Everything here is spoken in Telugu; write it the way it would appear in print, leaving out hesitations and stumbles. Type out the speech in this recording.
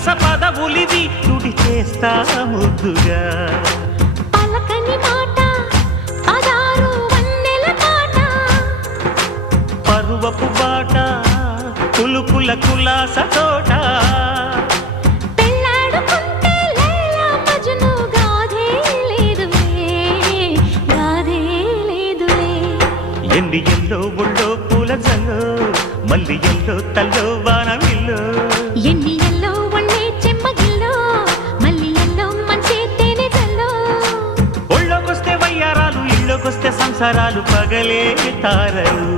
విలాస పదవులివి తుడి చేస్తా ముద్దుగా పలకని మాట పదారు వన్నెల పాట పరువపు బాట కులుకుల కులాస తోట పెళ్ళాడుకుంటే లైలా మజ్ను గాథే లేదులే ఎండి ఎల్లో ఒళ్ళో పూల జల్లో మల్లి ఎల్లో తల్లో వానవిల్లో ఎన్ని ఎల్లో ఒళ్ళే చెమ్మగిల్లో మల్లి ఎల్లో మంచి తేనె జల్లో ఒళ్ళోకొస్తే వయ్యారాలు ఇళ్ళోకొస్తే సంసారాలు పగలే తారలు